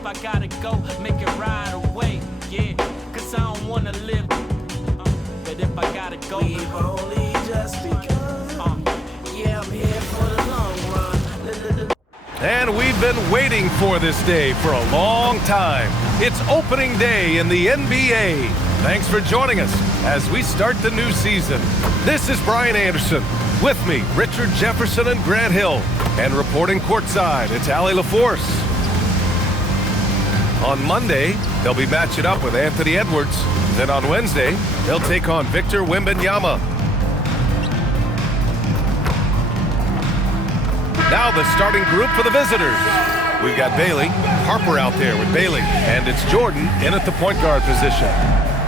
if I gotta go, make it right away. Yeah, cause I don't wanna live. But if I gotta go, leave only just because. Yeah, I'm here for the long run. And we've been waiting for this day for a long time. It's opening day in the NBA. Thanks for joining us as we start the new season. This is Brian Anderson. With me, Richard Jefferson and Grant Hill. And reporting courtside, it's Allie LaForce. On Monday, they'll be matching up with Anthony Edwards. Then on Wednesday, they'll take on Victor Wembanyama. Now the starting group for the visitors. We've got Bailey, Harper out there with Bailey, and it's Jordan in at the point guard position.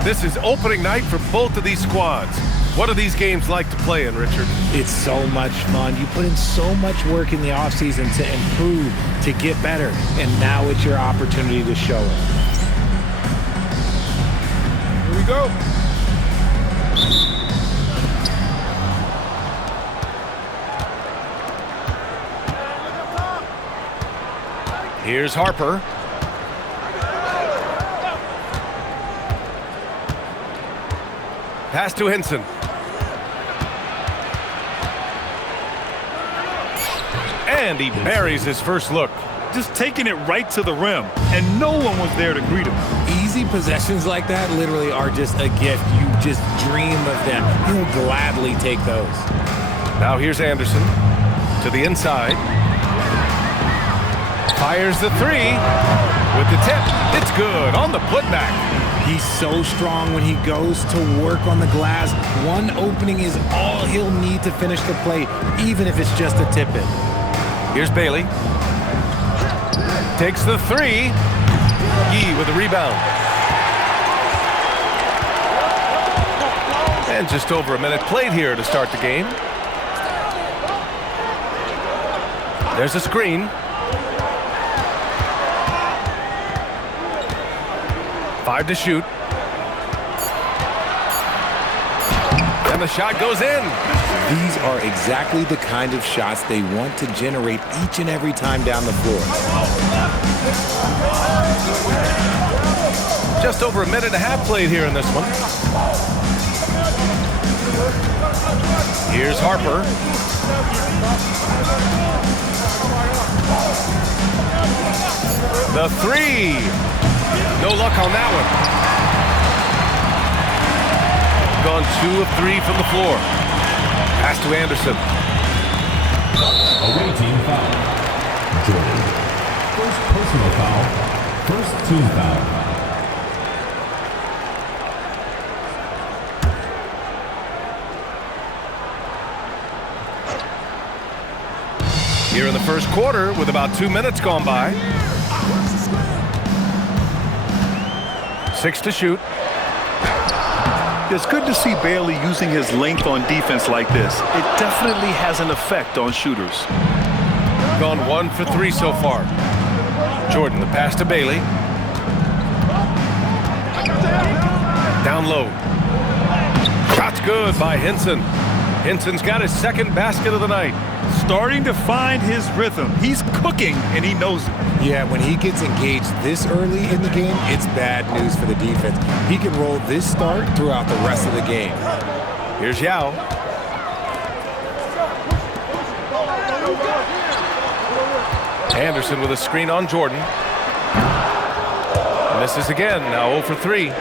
This is opening night for both of these squads. What are these games like to play in, Richard? It's so much fun. You put in so much work in the offseason to improve, to get better, and now it's your opportunity to show it. Here we go. Here's Harper. Pass to Henson. And he buries his first look. Just taking it right to the rim, and no one was there to greet him. Easy possessions like that literally are just a gift. You just dream of them. He'll gladly take those. Now here's Anderson to the inside. Fires the three with the tip. It's good on the putback. He's so strong when he goes to work on the glass. One opening is all he'll need to finish the play, even if it's just a tip-in. Here's Bailey. Takes the three. Yee with the rebound. And just over a minute played here to start the game. There's a screen. 5 to shoot. And the shot goes in. These are exactly the kind of shots they want to generate each and every time down the floor. Just over a minute and a half played here in this one. Here's Harper. The three. No luck on that one. Gone 2 of 3 from the floor. Pass to Anderson. Away team foul. Jordan. First personal foul. First team foul. Here in the first quarter with about 2 minutes gone by. 6 to shoot. It's good to see Bailey using his length on defense like this. It definitely has an effect on shooters. Gone 1 for 3 so far. Jordan, the pass to Bailey. Down low. Shot's good by Henson. Henson's got his second basket of the night. Starting to find his rhythm. He's cooking, and he knows it. Yeah, when he gets engaged this early in the game, it's bad news for the defense. He can roll this start throughout the rest of the game. Here's Yao. Anderson with a screen on Jordan. Misses again, now 0 for 3.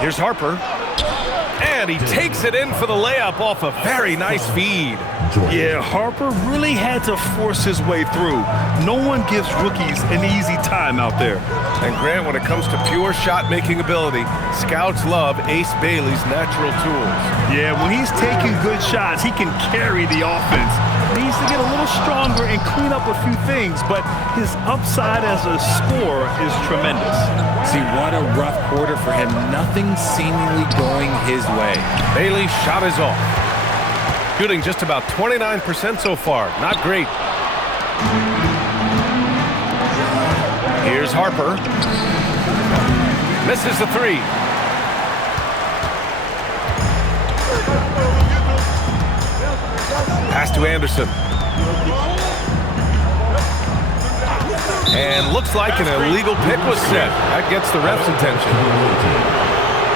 Here's Harper. And he takes it in for the layup off a very nice feed. Yeah, Harper really had to force his way through. No one gives rookies an easy time out there. And Grant, when it comes to pure shot-making ability, scouts love Ace Bailey's natural tools. Yeah, when he's taking good shots, he can carry the offense. He needs to get a little stronger and clean up a few things, but his upside as a scorer is tremendous. See, what a rough quarter for him. Nothing seemingly going his way. Bailey's shot is off. Shooting just about 29% so far. Not great. Here's Harper. Misses the three. Pass to Anderson. And looks like an illegal pick was set. That gets the ref's attention.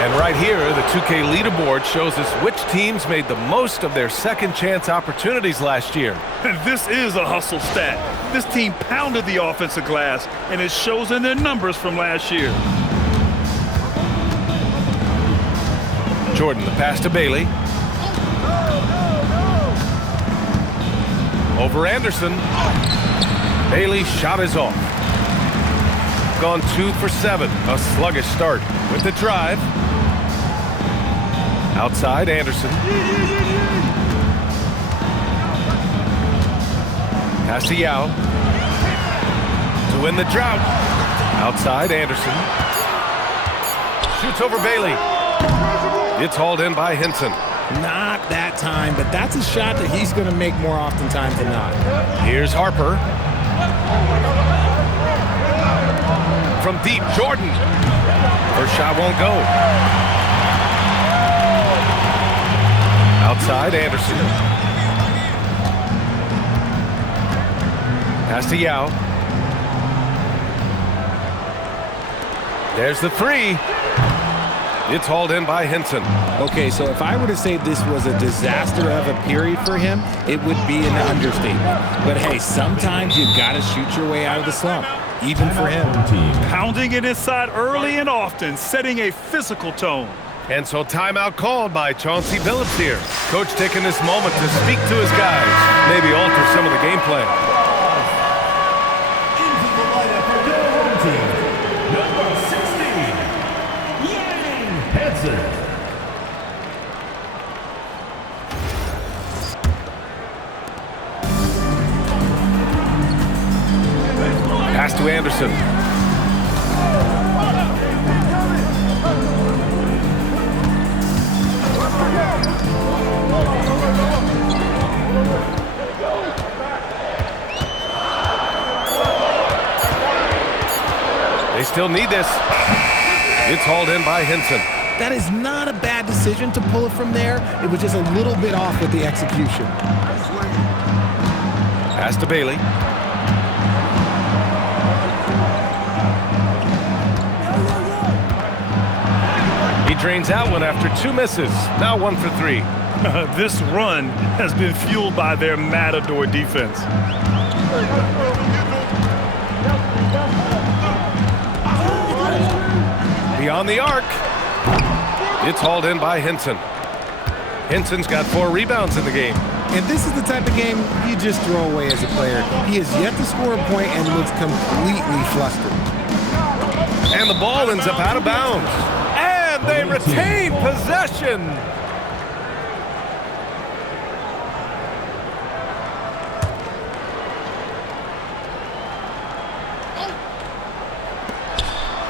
And right here, the 2K leaderboard shows us which teams made the most of their second chance opportunities last year. And this is a hustle stat. This team pounded the offensive glass, and it shows in their numbers from last year. Jordan, the pass to Bailey. Over Anderson. Bailey's shot is off. Gone 2 for 7. A sluggish start with the drive. Outside Anderson. Pass to Yao. To win the drought. Outside Anderson. Shoots over Bailey. It's hauled in by Hinton. Not that time, but that's a shot that he's going to make more oftentimes than not. Here's Harper. From deep, Jordan. First shot won't go. Outside, Anderson. Pass to Yao. There's the three. It's hauled in by Hinton. Okay, so if I were to say this was a disaster of a period for him, it would be an understatement. But hey, sometimes you've got to shoot your way out of the slump, even for him. Pounding it inside early and often, setting a physical tone. And so timeout called by Chauncey Billups here. Coach taking this moment to speak to his guys, maybe alter some of the game plan. Into the lineup for your home team, number 16, Hansen. Pass to Anderson. They still need this. It's hauled in by Hinton. That is not a bad decision to pull it from there. It was just a little bit off with the execution. Pass to Bailey. He drains out one after 2 misses. Now 1 for 3. This run has been fueled by their Matador defense. Beyond the arc. It's hauled in by Hinton. Hinton's got 4 rebounds in the game. And this is the type of game you just throw away as a player. He has yet to score a point and looks completely flustered. And the ball ends up out of bounds. And they retain possession.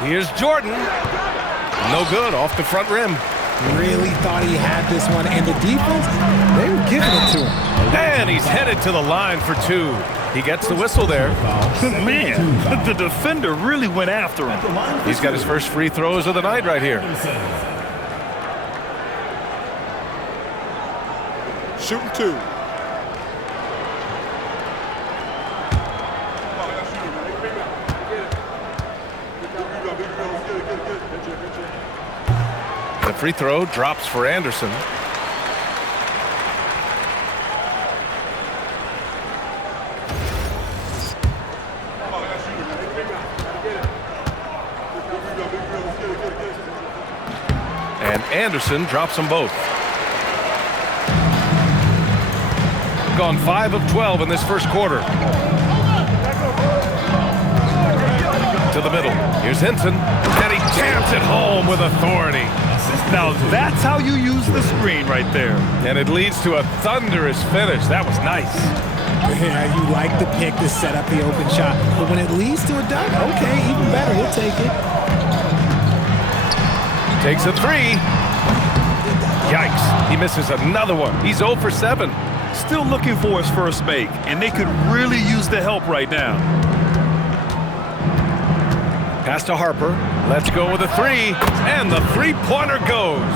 Here's Jordan. No good, off the front rim. Really thought he had this one, and the defense, they were giving it to him. And he's headed to the line for 2. He gets the whistle there. Man, the defender really went after him. He's got his first free throws of the night right here. Shooting 2. The free throw drops for Anderson. And Anderson drops them both. Gone 5 of 12 in this first quarter. To the middle. Here's Hinton. And he jams it home with authority. Now that's how you use the screen right there. And it leads to a thunderous finish. That was nice. Yeah, you like the pick to set up the open shot. But when it leads to a dunk, okay, even better. He'll take it. Takes a 3. Yikes. He misses another one. He's 0 for 7. Still looking for his first make, and they could really use the help right now. Pass to Harper. Let's go with a 3. And the three-pointer goes.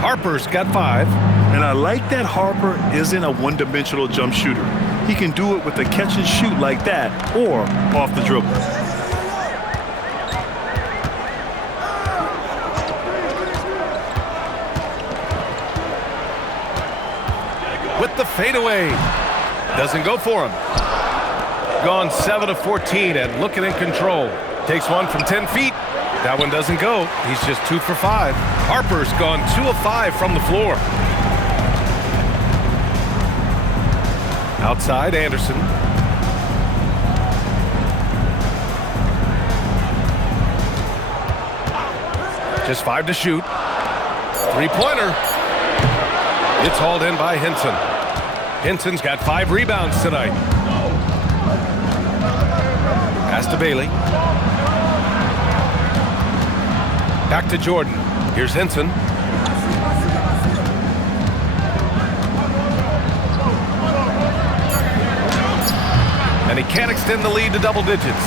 Harper's got 5. And I like that Harper isn't a one-dimensional jump shooter. He can do it with a catch and shoot like that or off the dribble. With the fadeaway. Doesn't go for him. Gone 7 of 14 and looking in control. Takes one from 10 feet. That one doesn't go. He's just 2 for 5. Harper's gone 2 of 5 from the floor. Outside, Anderson. Just 5 to shoot. Three-pointer. It's hauled in by Henson. Henson's got 5 rebounds tonight. Pass to Bailey. Back to Jordan. Here's Henson. And he can't extend the lead to double digits.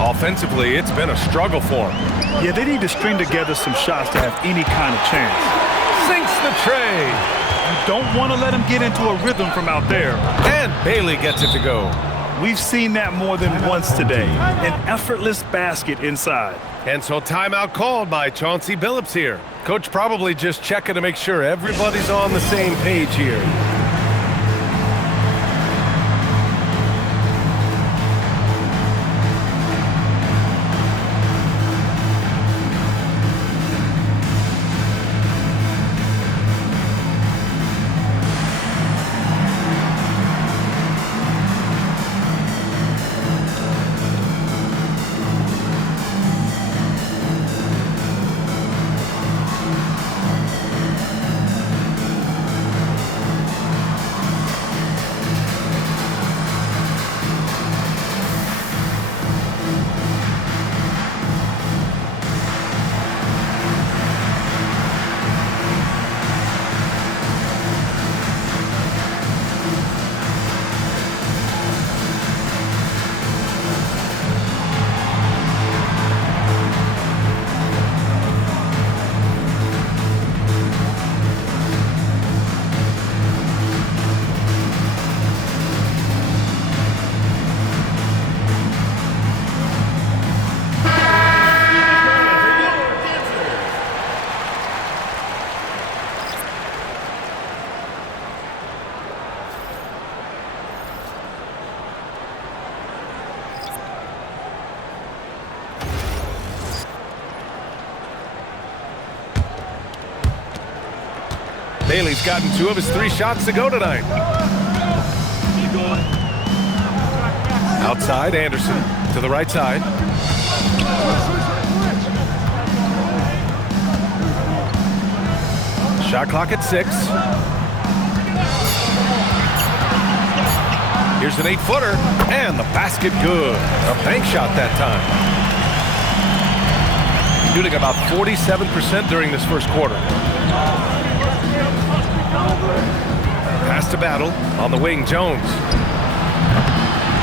Offensively, it's been a struggle for him. Yeah, they need to string together some shots to have any kind of chance. Sinks the tray. You don't want to let him get into a rhythm from out there. And Bailey gets it to go. We've seen that more than once today. An effortless basket inside. And so timeout called by Chauncey Billups here. Coach probably just checking to make sure everybody's on the same page here. Bailey's gotten 2 of his 3 shots to go tonight. Outside, Anderson to the right side. Shot clock at 6. Here's an 8-footer, and the basket good. A bank shot that time. Shooting about 47% during this first quarter. Pass to Battle on the wing, Jones.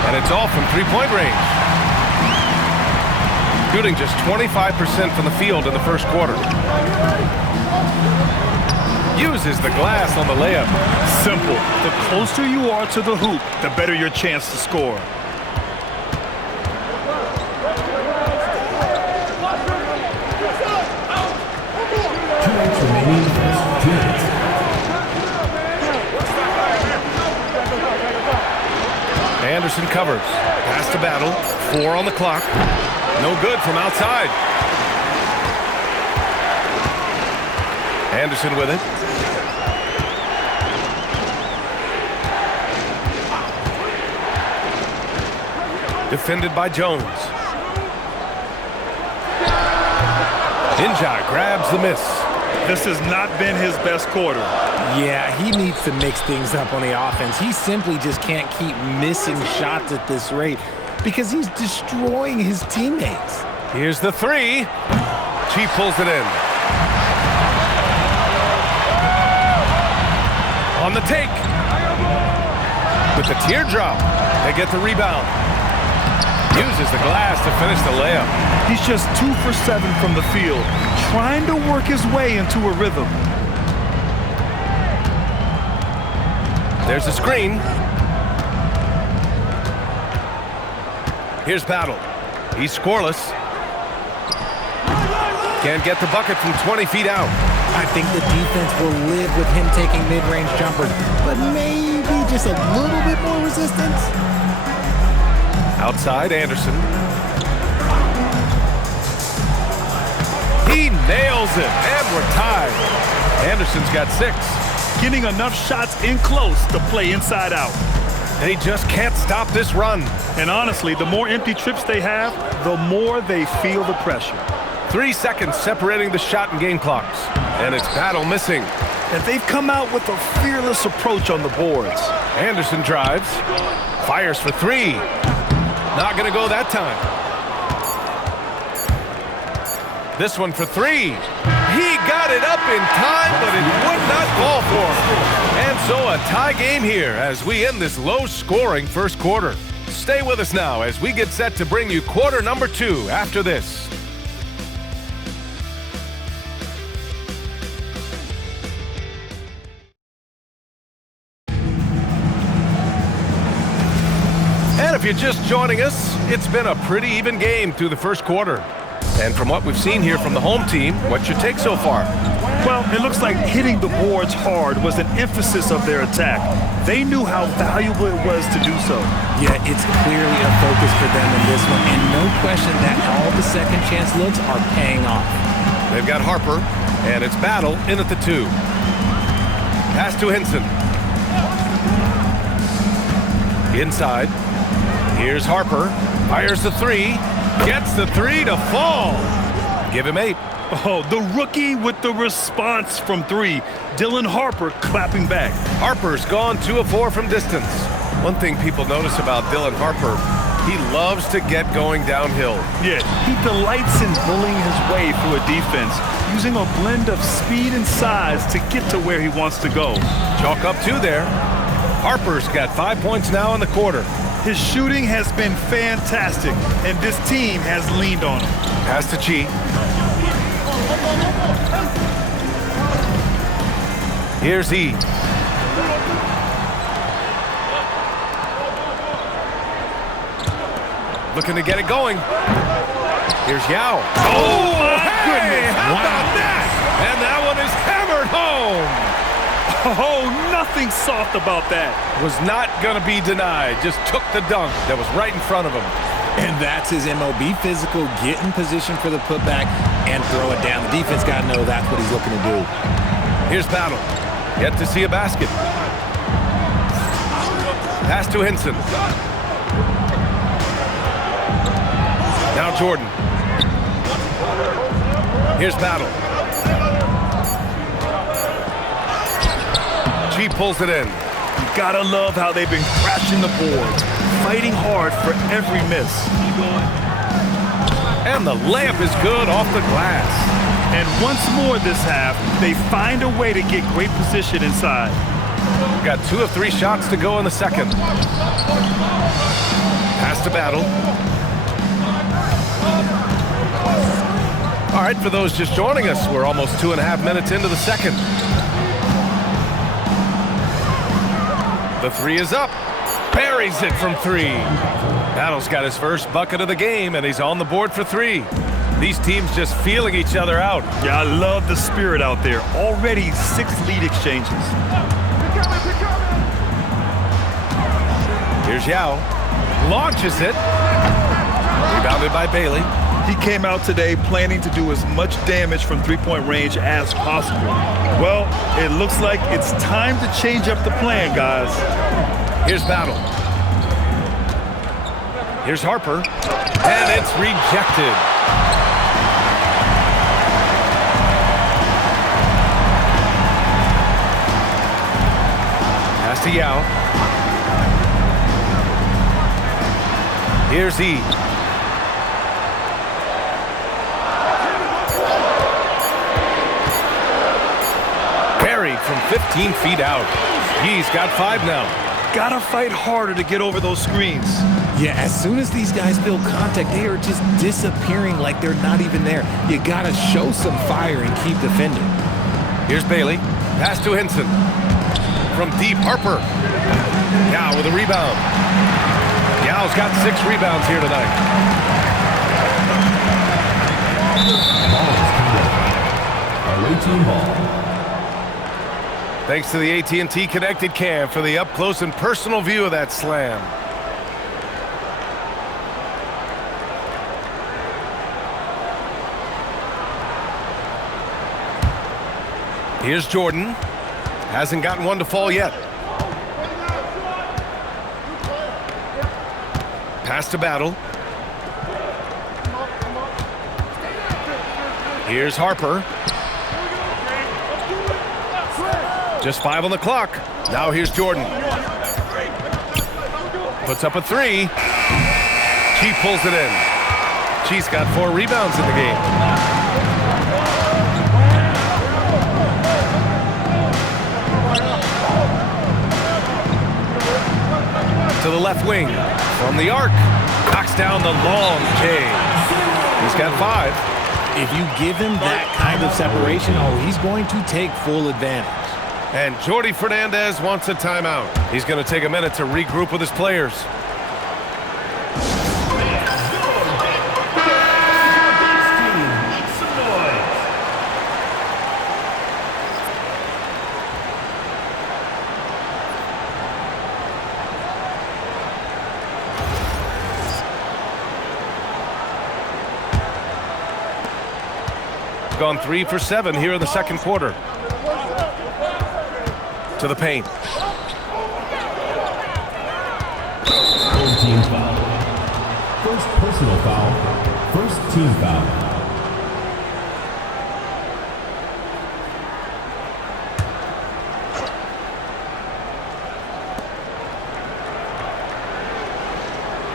And it's off from 3-point range. Shooting just 25% from the field in the first quarter. Uses the glass on the layup. Simple. The closer you are to the hoop, the better your chance to score. Anderson covers. Pass to Battle. 4 on the clock. No good from outside. Anderson with it. Defended by Jones. Ninja grabs the miss. This has not been his best quarter. Yeah, he needs to mix things up on the offense. He simply just can't keep missing shots at this rate because he's destroying his teammates. Here's the 3. Chief pulls it in. On the take. With the teardrop, they get the rebound. Uses the glass to finish the layup. He's just 2 for 7 from the field, trying to work his way into a rhythm. There's a screen. Here's Battle. He's scoreless. Can't get the bucket from 20 feet out. I think the defense will live with him taking mid-range jumpers, but maybe just a little bit more resistance. Outside, Anderson. He nails it, and we're tied. Anderson's got 6. Getting enough shots in close to play inside out. They just can't stop this run. And honestly, the more empty trips they have, the more they feel the pressure. 3 seconds separating the shot and game clocks. And it's Battle missing. And they've come out with a fearless approach on the boards. Anderson drives. Fires for 3. Not going to go that time. This one for 3. He got it up in time, but it would not fall for him. And so a tie game here as we end this low-scoring first quarter. Stay with us now as we get set to bring you quarter number 2 after this. And if you're just joining us, it's been a pretty even game through the first quarter. And from what we've seen here from the home team, what's your take so far? Well, it looks like hitting the boards hard was an emphasis of their attack. They knew how valuable it was to do so. Yeah, it's clearly a focus for them in this one, and no question that all the second chance looks are paying off. They've got Harper, and it's Battle in at the 2. Pass to Henson. Inside. Here's Harper. Fires the 3. Gets the 3 to fall. Give him 8. Oh, the rookie with the response from 3. Dylan Harper clapping back. Harper's gone 2 of 4 from distance. One thing people notice about Dylan Harper, he loves to get going downhill. Yeah, he delights in bullying his way through a defense, using a blend of speed and size to get to where he wants to go. Chalk up 2 there. Harper's got 5 points now in the quarter. His shooting has been fantastic, and this team has leaned on him. Pass to Chi. Here's E. Looking to get it going. Here's Yao. Oh, my goodness. How about that? And that one is hammered home. Oh, nothing soft about that. Was not going to be denied. Just took the dunk that was right in front of him. And that's his MO. Be physical, get in position for the putback, and throw it down. The defense got to know that's what he's looking to do. Here's Battle. Yet to see a basket. Pass to Henson. Now Jordan. Here's Battle. He pulls it in. You gotta love how they've been crashing the boards, fighting hard for every miss. And the layup is good off the glass. And once more this half, they find a way to get great position inside. Got 2 of 3 shots to go in the second. Pass to Battle. All right, for those just joining us, we're almost 2.5 minutes into the second. The 3 is up. Buries it from 3. Battle's got his first bucket of the game, and he's on the board for 3. These teams just feeling each other out. Yeah, I love the spirit out there. Already 6 lead exchanges. Here's Yao. Launches it. Rebounded by Bailey. He came out today planning to do as much damage from three-point range as possible. Well, it looks like it's time to change up the plan, guys. Here's Battle. Here's Harper. And it's rejected. Pass to Yao. Here's E. Buried from 15 feet out. He's got 5 now. Gotta fight harder to get over those screens. Yeah, as soon as these guys feel contact, they are just disappearing like they're not even there. You gotta show some fire and keep defending. Here's Bailey. Pass to Henson. From deep, Harper. Yao with a rebound. Yao's got 6 rebounds here tonight. Ball is counted. Away team ball. Thanks to the AT&T Connected Cam for the up-close and personal view of that slam. Here's Jordan. Hasn't gotten one to fall yet. Pass to Battle. Here's Harper. Just 5 on the clock. Now here's Jordan. Puts up a 3. Chi pulls it in. Chi's got 4 rebounds in the game. To the left wing. From the arc. Knocks down the long J. He's got 5. If you give him that kind of separation, he's going to take full advantage. And Jordi Fernandez wants a timeout. He's going to take a minute to regroup with his players. Gone 3 for 7 here in the second quarter. To the paint. Home team foul. First personal foul. First team foul.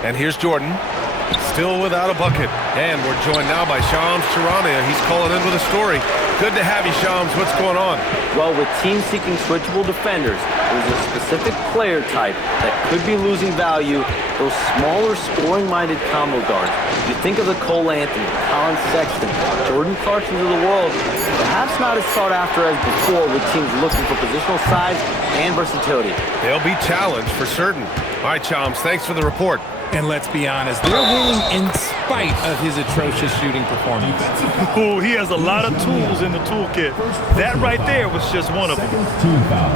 And here's Jordan. Still without a bucket. And we're joined now by Shams Charania. He's calling in with a story. Good to have you, Shams. What's going on? Well, with teams seeking switchable defenders, there's a specific player type that could be losing value, those smaller scoring-minded combo guards. You think of the Cole Anthony, Colin Sexton, Jordan Clarksons of the world, perhaps not as sought after as before with teams looking for positional size and versatility. They'll be challenged for certain. All right, Shams, thanks for the report. And let's be honest, they're winning in spite of his atrocious shooting performance. Oh, he has a lot of tools in the toolkit. That right there was just one of them. Team foul.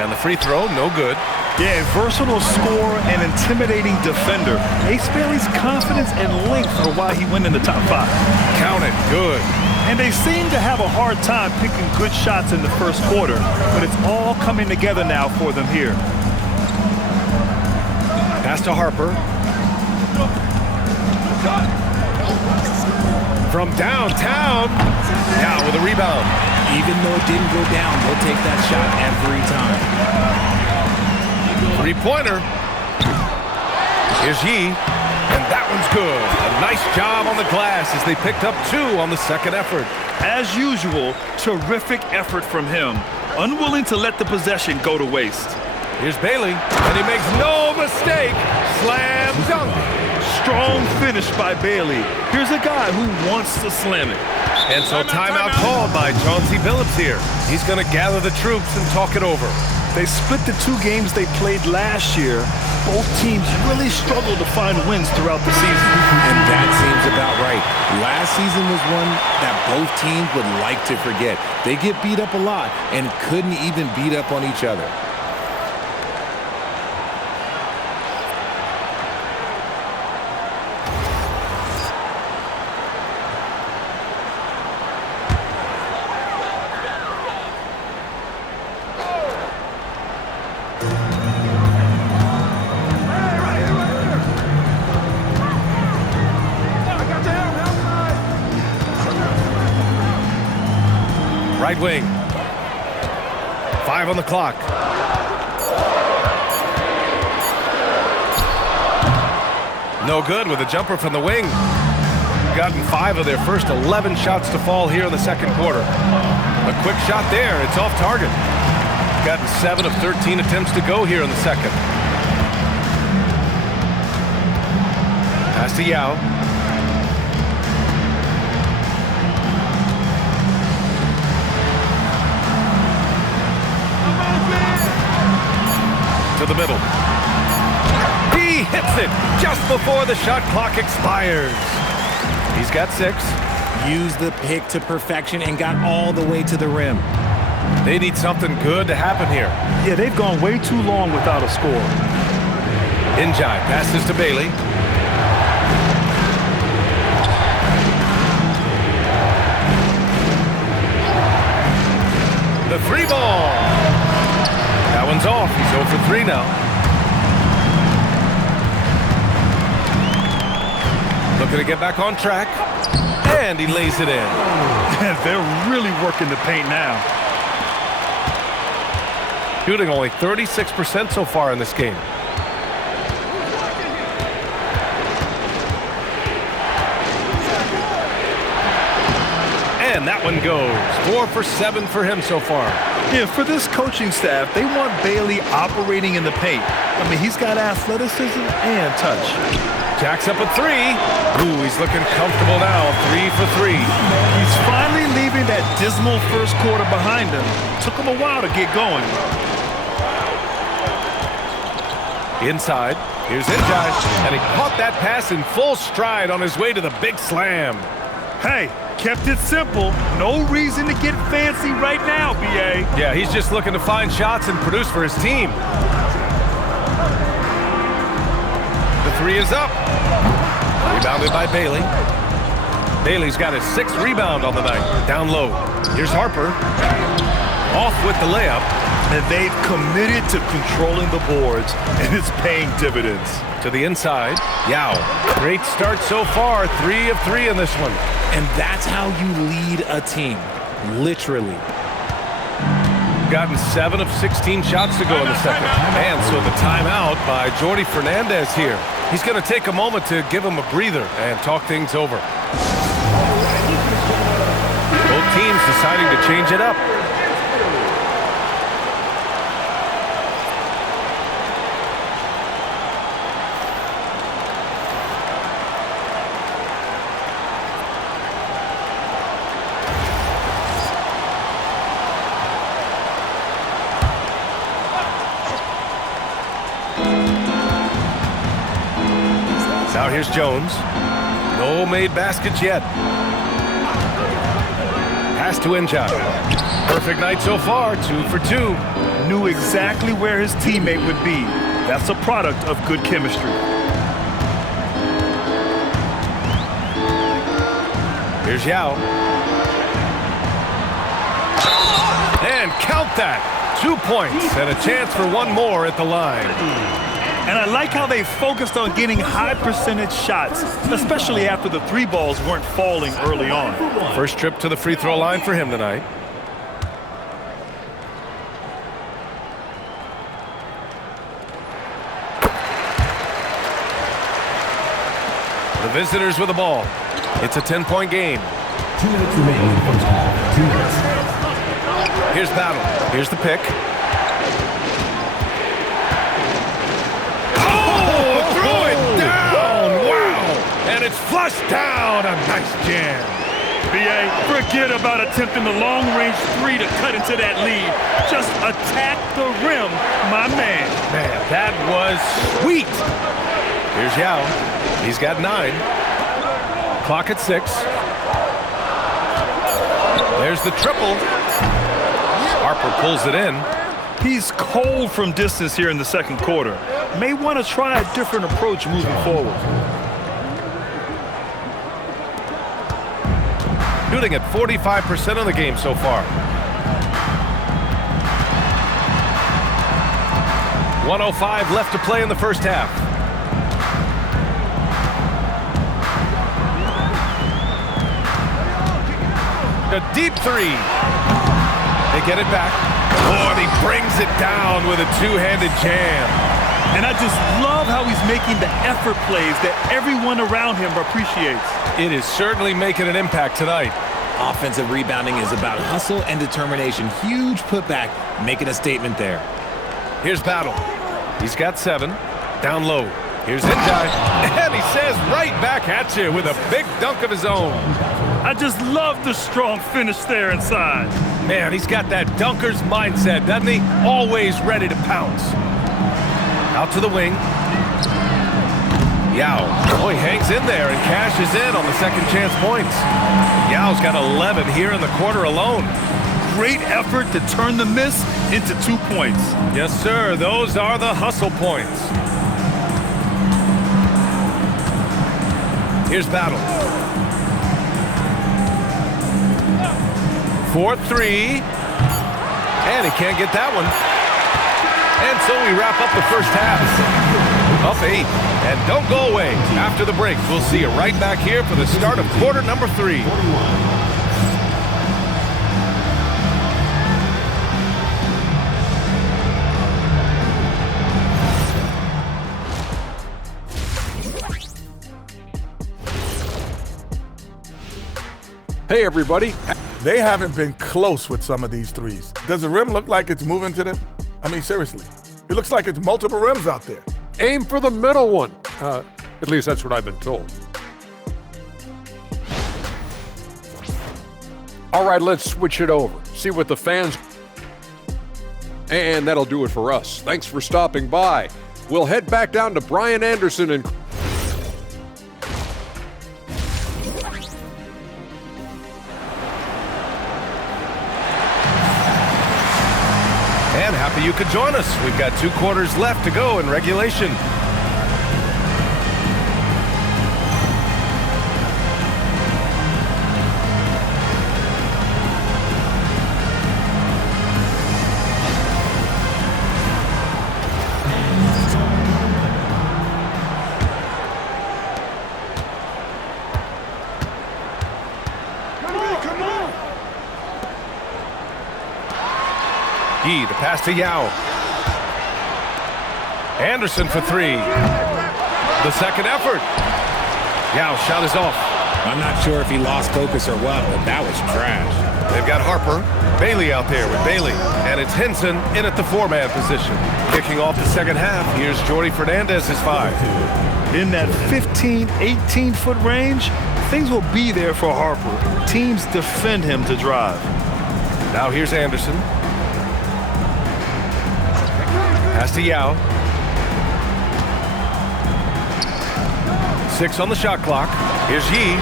And the free throw, no good. Yeah, versatile scorer and intimidating defender. Ace Bailey's confidence and length are why he went in the top 5. Count it, good. And they seem to have a hard time picking good shots in the first quarter, but it's all coming together now for them here. Pass to Harper. From downtown. Now with a rebound. Even though it didn't go down, they'll take that shot every time. Three-pointer. Here's Yi. And that one's good. A nice job on the glass as they picked up 2 on the second effort. As usual, terrific effort from him. Unwilling to let the possession go to waste. Here's Bailey, and he makes no mistake. Slam dunk. Strong finish by Bailey. Here's a guy who wants to slam it. And so timeout called by Chauncey Billups here. He's going to gather the troops and talk it over. They split the 2 games they played last year. Both teams really struggled to find wins throughout the season. And that seems about right. Last season was one that both teams would like to forget. They get beat up a lot and couldn't even beat up on each other. Right wing. 5 on the clock. No good with a jumper from the wing. Gotten 5 of their first 11 shots to fall here in the second quarter. A quick shot there. It's off target. Gotten 7 of 13 attempts to go here in the second. Pass to Yao. to the middle. He hits it just before the shot clock expires. He's got 6. Used the pick to perfection and got all the way to the rim. They need something good to happen here. Yeah, they've gone way too long without a score. Njai passes to Bailey. The 3 ball. That one's off. He's 0 for 3 now. Looking to get back on track. And he lays it in. They're really working the paint now. Shooting only 36% so far in this game. And that one goes. 4 for 7 for him so far. Yeah, for this coaching staff, they want Bailey operating in the paint. I mean, he's got athleticism and touch. Jacks up a 3. Ooh, he's looking comfortable now. 3 for 3. He's finally leaving that dismal first quarter behind him. Took him a while to get going. Inside, here's Njai, and he caught that pass in full stride on his way to the big slam. Hey, kept it simple. No reason to get fancy right now, B.A. Yeah, he's just looking to find shots and produce for his team. The 3 is up. Rebounded by Bailey. Bailey's got his 6th rebound on the night. Down low. Here's Harper. Off with the layup. And they've committed to controlling the boards, and it's paying dividends. To the inside, Yao. Great start so far, 3 of 3 in this one. And that's how you lead a team, literally. Gotten 7 of 16 shots to go in the second. And so the timeout by Jordi Fernandez here. He's going to take a moment to give him a breather and talk things over. Both teams deciding to change it up. Now here's Jones. No made baskets yet. Pass to Njai. Perfect night so far, 2 for 2. Knew exactly where his teammate would be. That's a product of good chemistry. Here's Yao. And count that. 2 points and a chance for one more at the line. And I like how they focused on getting high percentage shots, especially after the 3 balls weren't falling early on. First trip to the free throw line for him tonight. The visitors with the ball. It's a 10-point game. 2 minutes remaining in the first half. 2 minutes. Here's Battle. Here's the pick. It's flushed down. A nice jam. B.A., forget about attempting the long-range 3 to cut into that lead. Just attack the rim, my man. Man, that was sweet. Here's Yao. He's got 9. Clock at 6. There's the triple. Harper pulls it in. He's cold from distance here in the second quarter. May want to try a different approach moving forward. Shooting at 45% of the game so far. 1:05 left to play in the first half. A deep 3. They get it back. Oh, and he brings it down with a 2-handed jam. And I just love how he's making the effort plays that everyone around him appreciates. It is certainly making an impact tonight. Offensive rebounding is about hustle and determination. Huge putback, making a statement there. Here's Battle. He's got 7. Down low. Here's Njai. And he says right back at you with a big dunk of his own. I just love the strong finish there inside. Man, he's got that dunker's mindset, doesn't he? Always ready to pounce. Out to the wing. Yao. Oh, he hangs in there and cashes in on the second chance points. Yao's got 11 here in the quarter alone. Great effort to turn the miss into 2 points. Yes, sir. Those are the hustle points. Here's Battle. 4-3. And he can't get that one. And so we wrap up the first half. Up 8. And don't go away. After the break, we'll see you right back here for the start of quarter number 3. Hey, everybody. They haven't been close with some of these threes. Does the rim look like it's moving to them? I mean, seriously. It looks like it's multiple rims out there. Aim for the middle one. At least that's what I've been told. All right, let's switch it over. See what the fans... And that'll do it for us. Thanks for stopping by. We'll head back down to Brian Anderson and... And happy you could join us. We've got 2 quarters left to go in regulation. He, the pass to Yao. Anderson for 3. The second effort. Yao shot is off. I'm not sure if he lost focus or what, but that was trash. They've got Harper, Bailey out there with Bailey, and it's Henson in at the 4-man position. Kicking off the second half, here's Jordy Fernandez's 5. In that 15, 18-foot range, things will be there for Harper. Teams defend him to drive. Now here's Anderson. Pass to Yao. 6 on the shot clock. Here's Yi.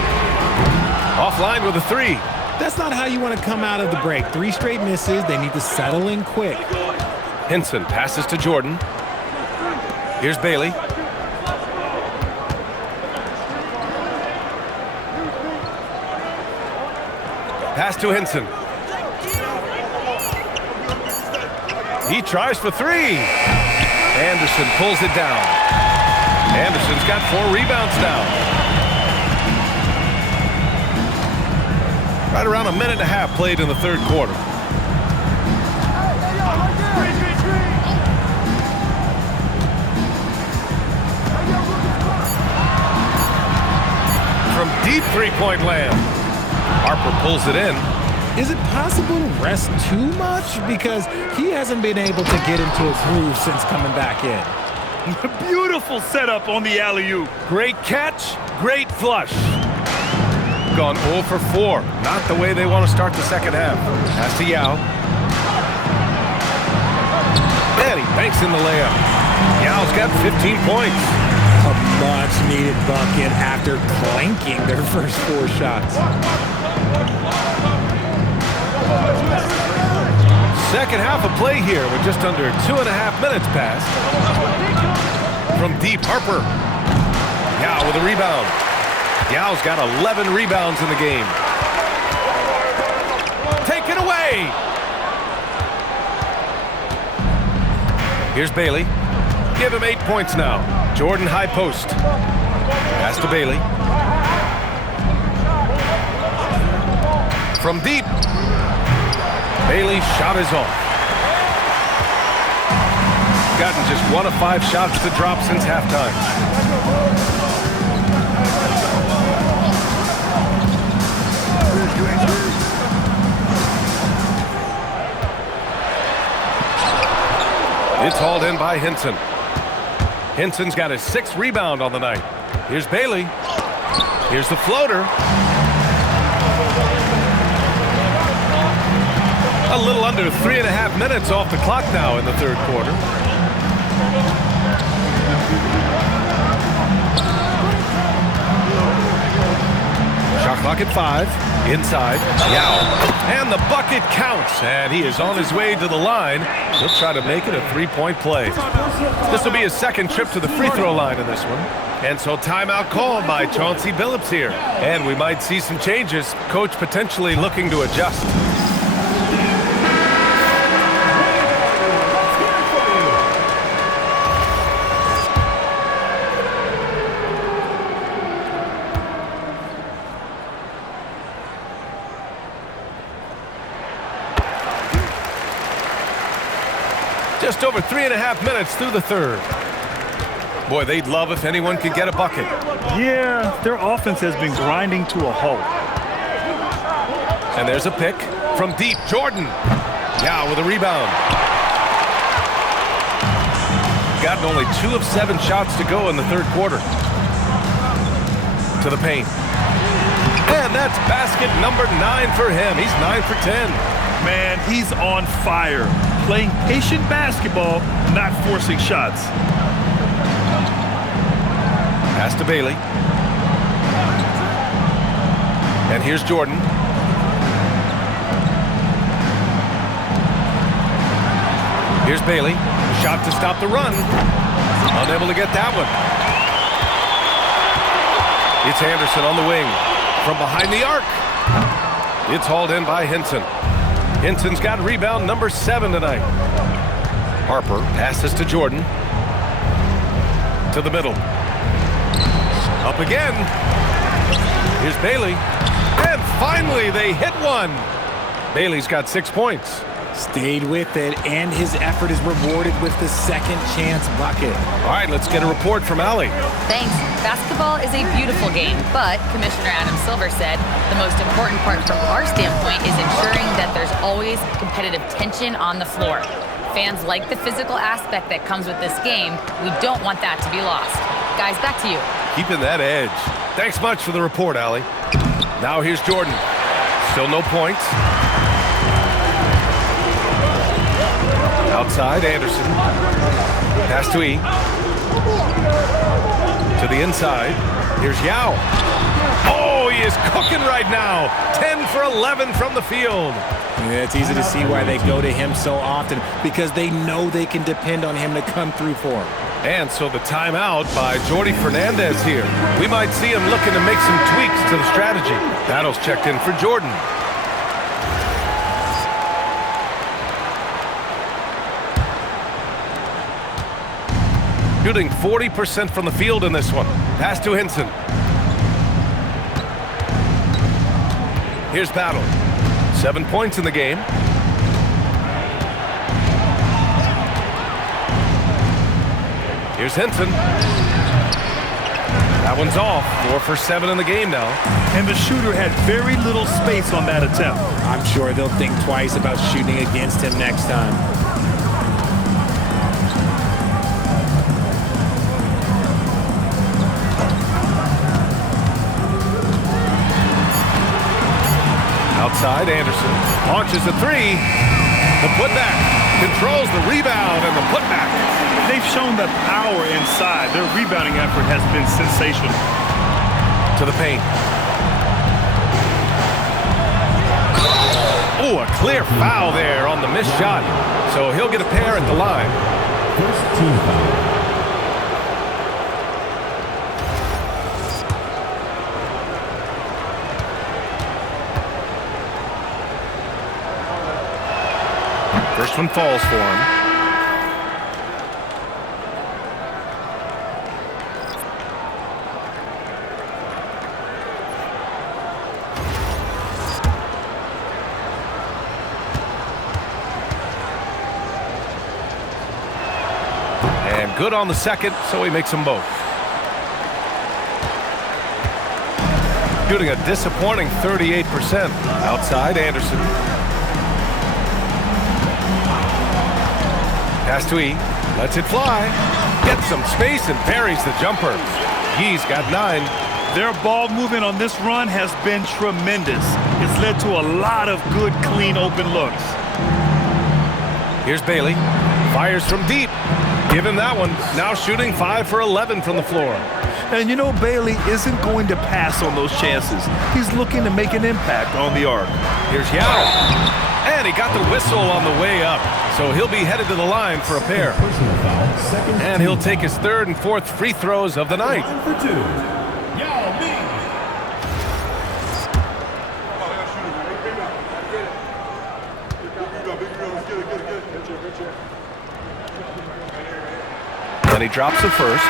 Offline with a 3. That's not how you want to come out of the break. 3 straight misses. They need to settle in quick. Henson passes to Jordan. Here's Bailey. Pass to Henson. He tries for 3. Anderson pulls it down. Anderson's got 4 rebounds now. Right around a minute and a half played in the third quarter. From deep three-point land, Harper pulls it in. Is it possible to rest too much? Because he hasn't been able to get into a groove since coming back in. Beautiful setup on the alley-oop. Great catch, great flush. Gone 0 for 4. Not the way they want to start the second half. Pass to Yao. And he banks in the layup. Yao's got 15 points. A much-needed bucket after clanking their first 4 shots. Second half of play here with just under 2.5 minutes passed. From deep, Harper. Yao with a rebound. Yao's got 11 rebounds in the game. Take it away. Here's Bailey. Give him 8 points now. Jordan high post. Pass to Bailey. From deep. Bailey's shot is off. Gotten just 1 of 5 shots to drop since halftime. It's hauled in by Henson. Henson's got his 6th rebound on the night. Here's Bailey. Here's the floater. A little under 3.5 minutes off the clock now in the third quarter. Shot clock at 5. Inside. Yao. And the bucket counts. And he is on his way to the line. He'll try to make it a 3-point play. This will be his second trip to the free throw line in this one. And so timeout called by Chauncey Billups here. And we might see some changes. Coach potentially looking to adjust. Just over 3.5 minutes through the third. Boy, they'd love if anyone could get a bucket. Yeah, their offense has been grinding to a halt. And there's a pick from deep. Jordan. Yeah, with a rebound. Gotten only 2 of 7 shots to go in the third quarter. To the paint. And that's basket number 9 for him. He's 9 for 10. Man, he's on fire. Playing patient basketball, not forcing shots. Pass to Bailey. And here's Jordan. Here's Bailey. Shot to stop the run. Unable to get that one. It's Anderson on the wing. From behind the arc. It's hauled in by Hinton. Hinton's got rebound number 7 tonight. Harper passes to Jordan. To the middle. Up again. Here's Bailey. And finally they hit one. Bailey's got 6 points. Stayed with it, and his effort is rewarded with the second chance bucket. All right, let's get a report from Allie. Thanks. Basketball is a beautiful game, but Commissioner Adam Silver said the most important part from our standpoint is ensuring that there's always competitive tension on the floor. Fans like the physical aspect that comes with this game. We don't want that to be lost. Guys, back to you. Keeping that edge. Thanks much for the report, Allie. Now here's Jordan. Still no points. Outside, Anderson. Pass to E. To the inside. Here's Yao. Oh, he is cooking right now. 10 for 11 from the field. Yeah, it's easy to see why they go to him so often, because they know they can depend on him to come through for them. And so the timeout by Jordi Fernandez here. We might see him looking to make some tweaks to the strategy. Battles checked in for Jordan. Shooting 40% from the field in this one. Pass to Hinton. Here's Battle. 7 points in the game. Here's Hinton. That one's off. 4 for 7 in the game now. And the shooter had very little space on that attempt. I'm sure they'll think twice about shooting against him next time. Outside, Anderson launches a 3. The putback controls the rebound and the putback. They've shown the power inside. Their rebounding effort has been sensational. To the paint. Oh, a clear foul there on the missed shot. So he'll get a pair at the line. First team foul. First one falls for him. And good on the second, so he makes them both. Shooting a disappointing 38%. Outside, Anderson. Pass to E. Lets it fly. Gets some space and buries the jumper. He's got 9. Their ball movement on this run has been tremendous. It's led to a lot of good, clean, open looks. Here's Bailey. Fires from deep. Give him that one. Now shooting 5 for 11 from the floor. And you know Bailey isn't going to pass on those chances. He's looking to make an impact on the arc. Here's Yao. And he got the whistle on the way up. So he'll be headed to the line for a pair. Personal foul, second And he'll take his third and fourth free throws of the night. line for two. Yao Ming. And he drops the first.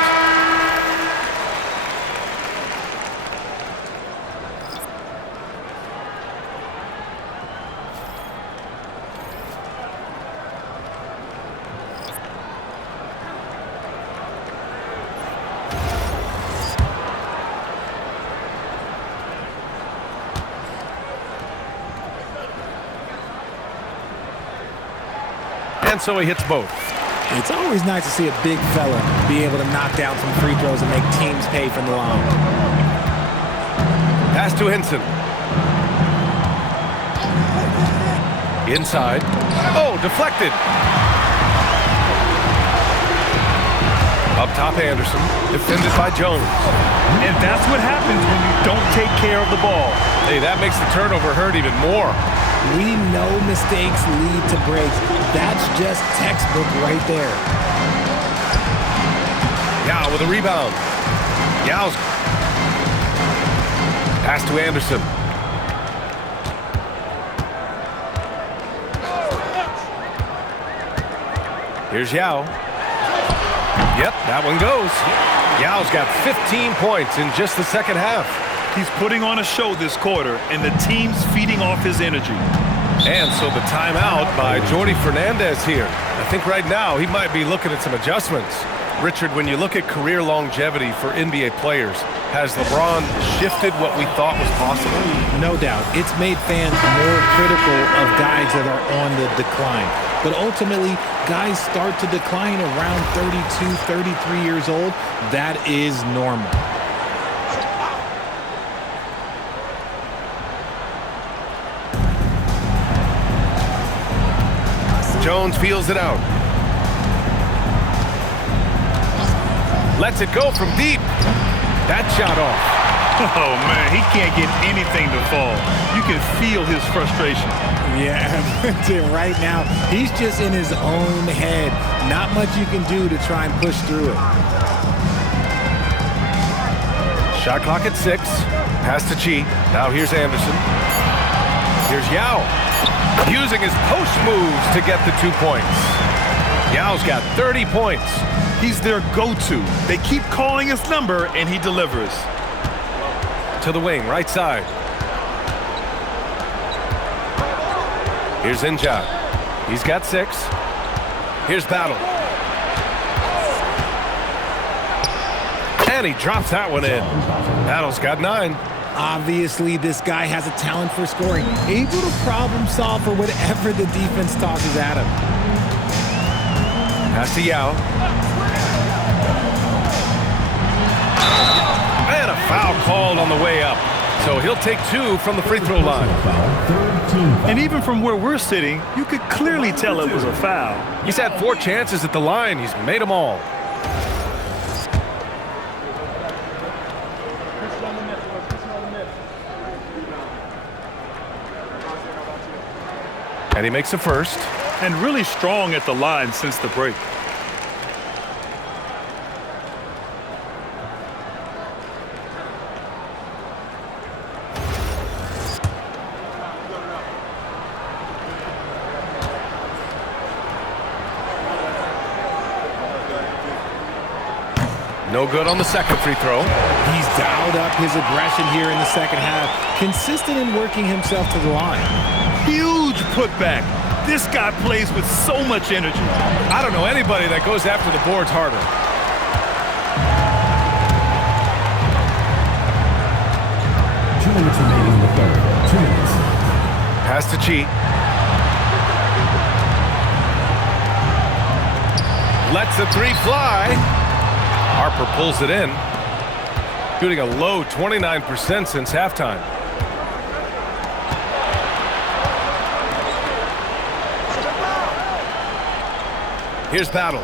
And so he hits both. It's always nice to see a big fella be able to knock down some free throws and make teams pay from the line. Pass to Henson. Inside. Oh, deflected. Up top, Anderson. Defended by Jones. And that's what happens when you don't take care of the ball. Hey, that makes the turnover hurt even more. We know mistakes lead to breaks. That's just textbook right there. Yao with a rebound. Yao's pass to Anderson. Here's Yao. Yep, that one goes. Yao's got 15 points in just the second half. He's putting on a show this quarter, and the team's feeding off his energy. And so the timeout by Jordi Fernandez here. I think right now he might be looking at some adjustments. Richard, when you look at career longevity for NBA players, has LeBron shifted what we thought was possible? No doubt. It's made fans more critical of guys that are on the decline. But ultimately, guys start to decline around 32, 33 years old. That is normal. Jones feels it out. Lets it go from deep. That shot off. Oh, man, he can't get anything to fall. You can feel his frustration. Yeah, right now, he's just in his own head. Not much you can do to try and push through it. Shot clock at 6. Pass to Chi. Now here's Anderson. Here's Yao. Using his post moves to get the 2 points. Yao's got 30 points. He's their go-to. They keep calling his number, and he delivers. To the wing, right side. Here's Inja. He's got 6. Here's Battle. And he drops that one in. Battle's got 9. Obviously, this guy has a talent for scoring, able to problem solve for whatever the defense tosses at him. Pass to Yao. And a foul called on the way up. So he'll take 2 from the free throw line. And even from where we're sitting, you could clearly tell it was a foul. He's had 4 chances at the line. He's made them all. And he makes a first. And really strong at the line since the break. No good on the second free throw. He's dialed up his aggression here in the second half, consistent in working himself to the line. Huge putback. This guy plays with so much energy. I don't know anybody that goes after the boards harder. 2 minutes remaining in the third. 2 minutes. Pass to Chi. Lets the 3 fly. Harper pulls it in. Shooting a low 29% since halftime. Here's Battle.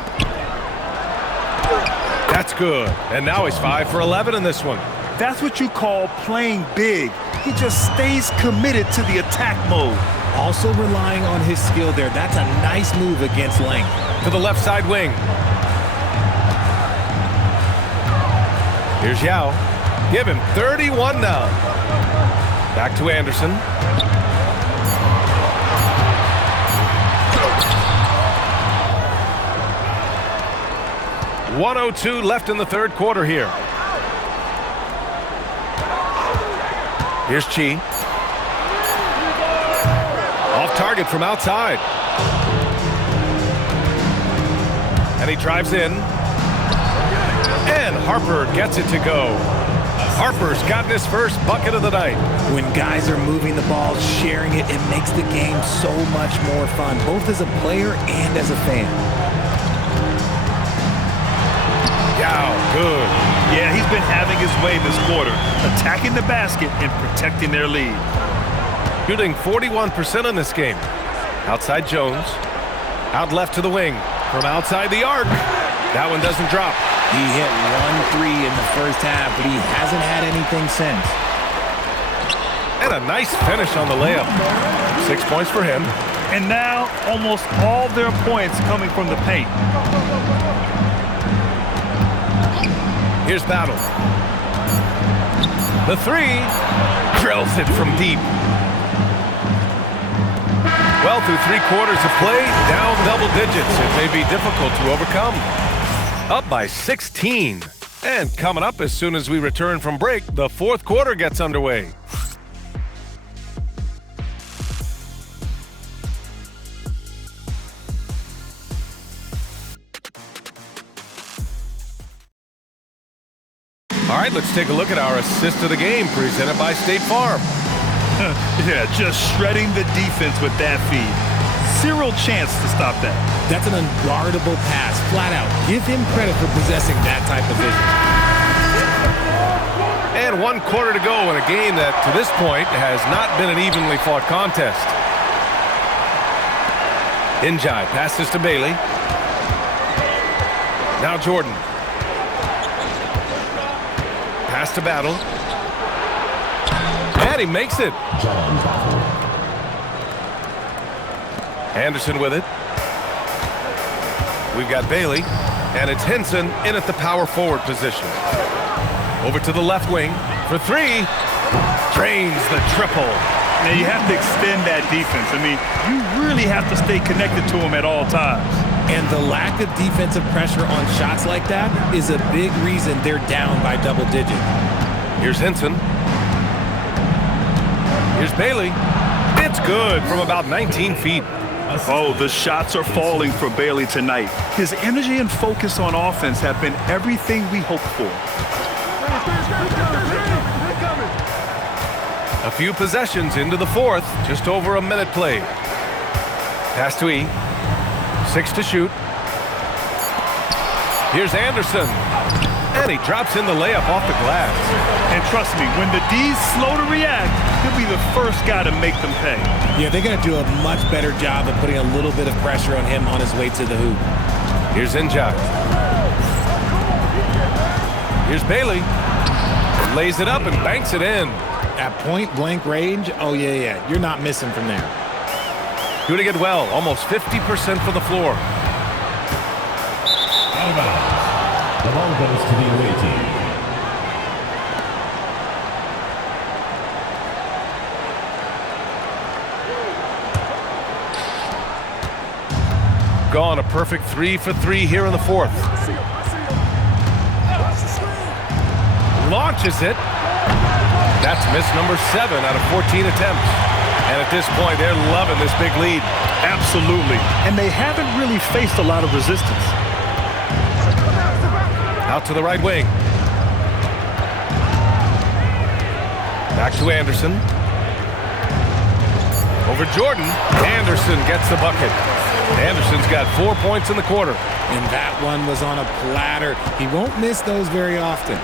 That's good. And now he's 5 for 11 in this one. That's what you call playing big. He just stays committed to the attack mode. Also relying on his skill there. That's a nice move against length. To the left side wing. Here's Yao. Give him 31 now. Back to Anderson. .102 left in the third quarter here. Here's Chi. Off target from outside. And he drives in. And Harper gets it to go. Harper's gotten his first bucket of the night. When guys are moving the ball, sharing it, it makes the game so much more fun, both as a player and as a fan. Yao, good. Yeah, he's been having his way this quarter, attacking the basket and protecting their lead. Shooting 41% in this game. Outside Jones. Out left to the wing. From outside the arc. That one doesn't drop. He hit 1 3 in the first half, but he hasn't had anything since. And a nice finish on the layup. 6 points for him. And now almost all their points coming from the paint. Here's Battle. The three. Drills it from deep. Well, through 3 quarters of play, down double digits. It may be difficult to overcome. Up by 16. And coming up as soon as we return from break, the fourth quarter gets underway. All right, let's take a look at our assist of the game presented by State Farm. Yeah, just shredding the defense with that feed. Zero chance to stop that. That's an unguardable pass, flat out. Give him credit for possessing that type of vision. And 1 quarter to go in a game that, to this point, has not been an evenly fought contest. Njai passes to Bailey. Now Jordan. Pass to Battle. And he makes it. Anderson with it. We've got Bailey. And it's Henson in at the power forward position. Over to the left wing for 3. Drains the triple. Now you have to extend that defense. I mean, you really have to stay connected to him at all times. And the lack of defensive pressure on shots like that is a big reason they're down by double digits. Here's Henson. Here's Bailey. It's good from about 19 feet. Oh, the shots are falling for Bailey tonight. His energy and focus on offense have been everything we hoped for. A few possessions into the fourth, just over a minute played. Pass to E. 6 to shoot. Here's Anderson. And he drops in the layup off the glass. And trust me, when the D's slow to react, he'll be the first guy to make them pay. Yeah, they're going to do a much better job of putting a little bit of pressure on him on his way to the hoop. Here's Njai. Here's Bailey. Lays it up and banks it in. At point-blank range, oh, yeah, you're not missing from there. Doing it well, almost 50% for the floor. The ball goes to the away team. Gone a perfect 3 for 3 here in the fourth. Launches it. That's miss number 7 out of 14 attempts. And at this point, they're loving this big lead. Absolutely. And they haven't really faced a lot of resistance. Out to the right wing. Back to Anderson. Over Jordan. Anderson gets the bucket. Anderson's got 4 points in the quarter. And that one was on a platter. He won't miss those very often.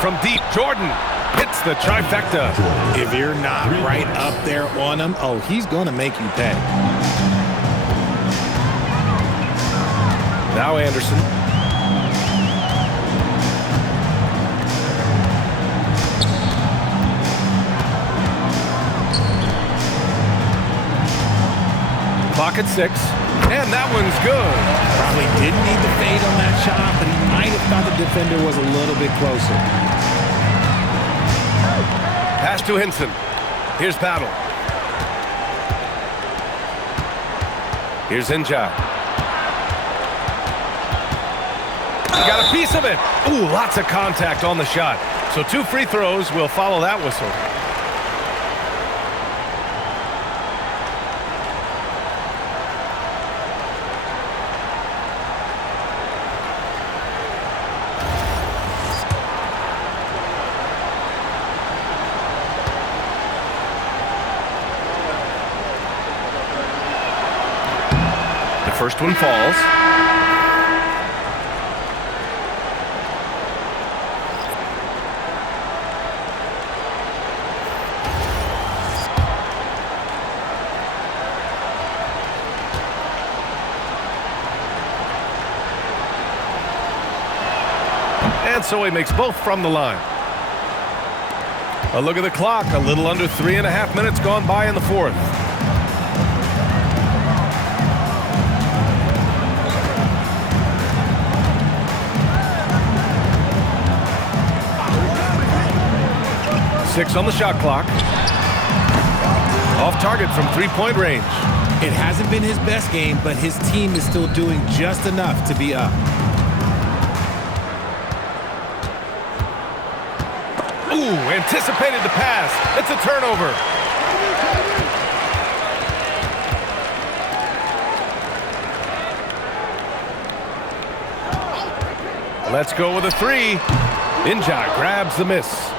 From deep, Jordan hits the trifecta. If you're not right up there on him, oh, he's going to make you pay. Now Anderson. Clock at 6. And that one's good. Probably didn't need the fade on that shot, but he might have thought the defender was a little bit closer. Pass to Hinson. Here's Battle. Here's Njai. Got a piece of it. Ooh, lots of contact on the shot. So 2 free throws will follow that whistle. First one falls. And so he makes both from the line. A look at the clock. A little under 3.5 minutes gone by in the fourth. Six on the shot clock. Off target from 3-point range. It hasn't been his best game, but his team is still doing just enough to be up. Ooh, anticipated the pass. It's a turnover. Let's go with a 3. Njai grabs the miss.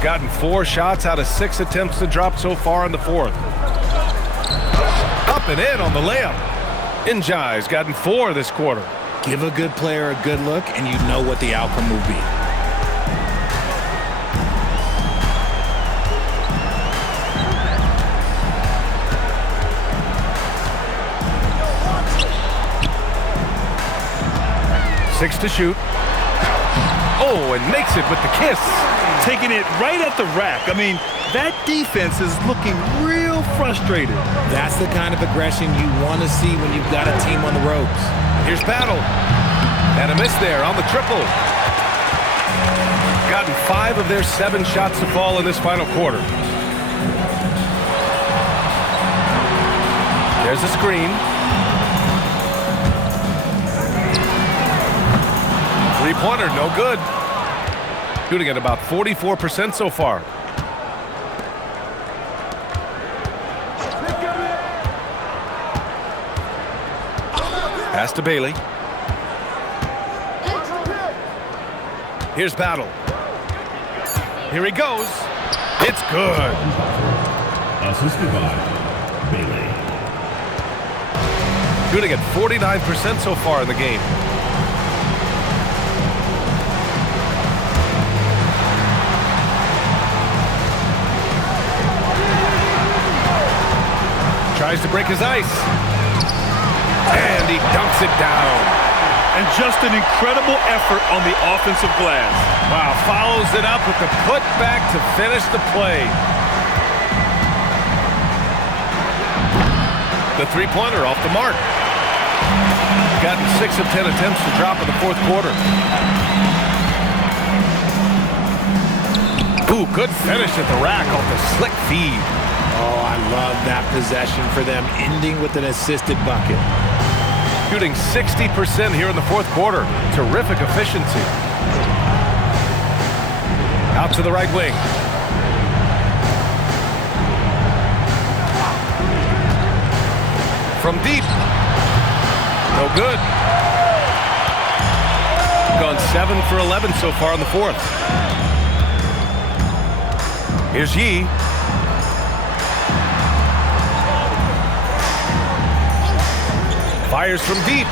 Gotten 4 shots out of 6 attempts to drop so far in the fourth. Up and in on the layup. Njai's gotten 4 this quarter. Give a good player a good look, and you know what the outcome will be. Six to shoot. Oh, and makes it with the kiss. Taking it right at the rack. I mean, that defense is looking real frustrated. That's the kind of aggression you want to see when you've got a team on the ropes. Here's Battle. And a miss there on the triple. Gotten 5 of their 7 shots to fall in this final quarter. There's a screen. 3-pointer, no good. Shooting at about 44% so far. Pass to Bailey. Here's Battle. Here he goes. It's good. Assisted by Bailey. Shooting at 49% so far in the game. Tries to break his ice. And he dunks it down. And just an incredible effort on the offensive glass. Wow, follows it up with the putback to finish the play. The 3-pointer off the mark. Gotten 6 of 10 attempts to drop in the fourth quarter. Ooh, good finish at the rack off the slick feed. Oh, I love that possession for them, ending with an assisted bucket. Shooting 60% here in the fourth quarter. Terrific efficiency. Out to the right wing. From deep. No good. Gone 7 for 11 so far in the fourth. Here's Yee. Fires from deep.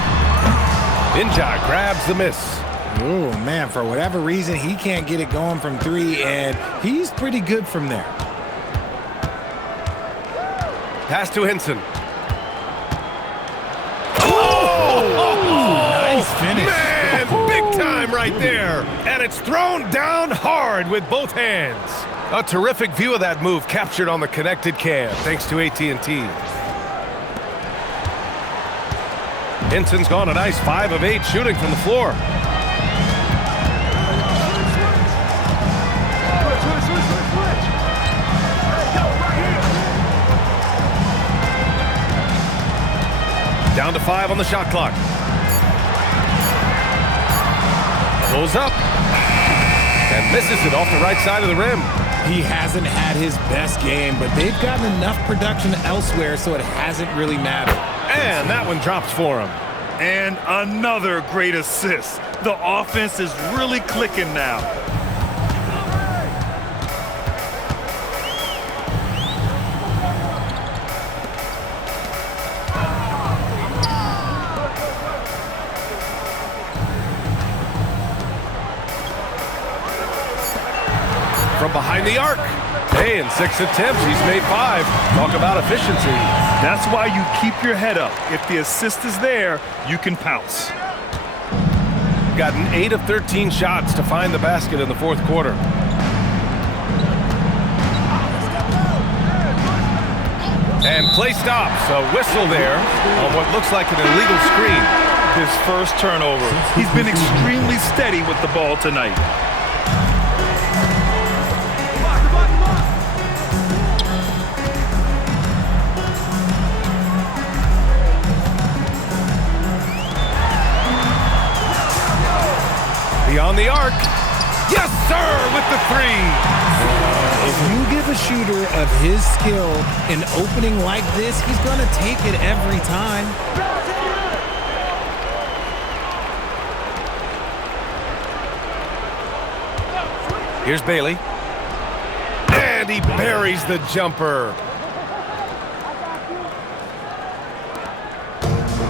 Njai grabs the miss. Oh, man, for whatever reason, he can't get it going from 3, and he's pretty good from there. Pass to Hinson. Oh! Nice finish. Man, big time right there. And it's thrown down hard with both hands. A terrific view of that move captured on the connected cam, thanks to AT&T. Hinson's gone a nice 5 of 8 shooting from the floor. Down to 5 on the shot clock. Pulls up. And misses it off the right side of the rim. He hasn't had his best game, but they've gotten enough production elsewhere, so it hasn't really mattered. And that one drops for him. And another great assist. The offense is really clicking now. From behind the arc. Hey, in 6 attempts, he's made 5. Talk about efficiency. That's why you keep your head up. If the assist is there, you can pounce. Gotten 8 of 13 shots to find the basket in the fourth quarter. And play stops. A whistle there on what looks like an illegal screen. His first turnover. He's been extremely steady with the ball tonight. Beyond the arc. Yes, sir, with the 3. If you give a shooter of his skill an opening like this, he's going to take it every time. Here's Bailey. And he buries the jumper.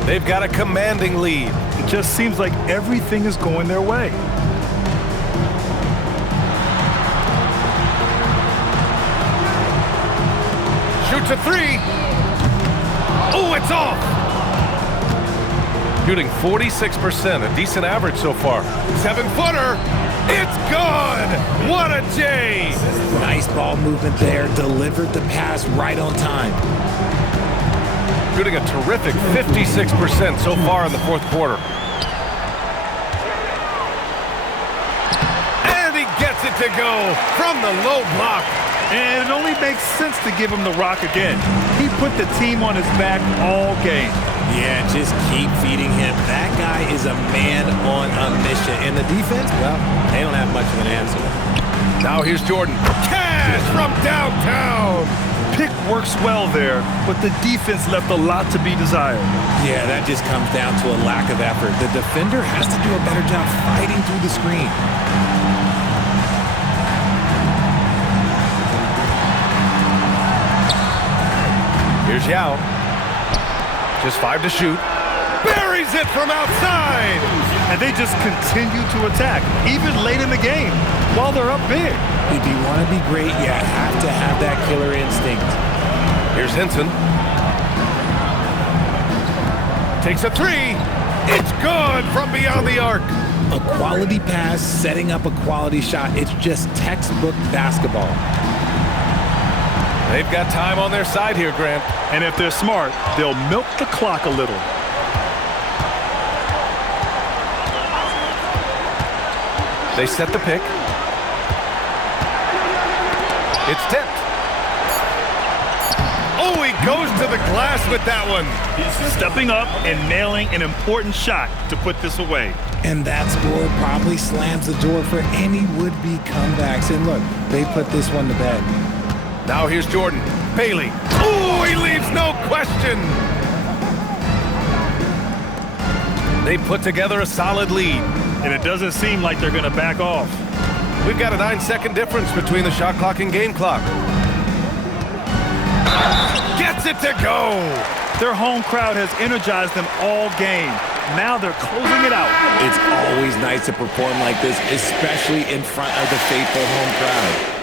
They've got a commanding lead. It just seems like everything is going their way. Shoots a 3. Oh, it's off. Shooting 46%, a decent average so far. 7-footer. It's good. What a J. Nice ball movement there. Delivered the pass right on time. Shooting a terrific 56% so far in the fourth quarter. And he gets it to go from the low block. And it only makes sense to give him the rock again. He put the team on his back all game. Yeah, just keep feeding him. That guy is a man on a mission. And the defense, well, they don't have much of an answer. Now here's Jordan. Cash from downtown. Pick works well there, but the defense left a lot to be desired. Yeah, that just comes down to a lack of effort. The defender has to do a better job fighting through the screen. Here's Yao. Just 5 to shoot. Buries it from outside. And they just continue to attack, even late in the game, while they're up big. If you want to be great, you have to have that killer instinct. Here's Hinson. Takes a 3. It's good from beyond the arc. A quality pass, setting up a quality shot. It's just textbook basketball. They've got time on their side here, Grant. And if they're smart, they'll milk the clock a little. They set the pick. It's tipped. Oh, he goes to the glass with that one. He's stepping up and nailing an important shot to put this away. And that score probably slams the door for any would-be comebacks. And look, they put this one to bed. Now here's Jordan. Bailey. Oh, he leaves no question. They put together a solid lead. And it doesn't seem like they're going to back off. We've got a 9-second difference between the shot clock and game clock. Gets it to go. Their home crowd has energized them all game. Now they're closing it out. It's always nice to perform like this, especially in front of the faithful home crowd.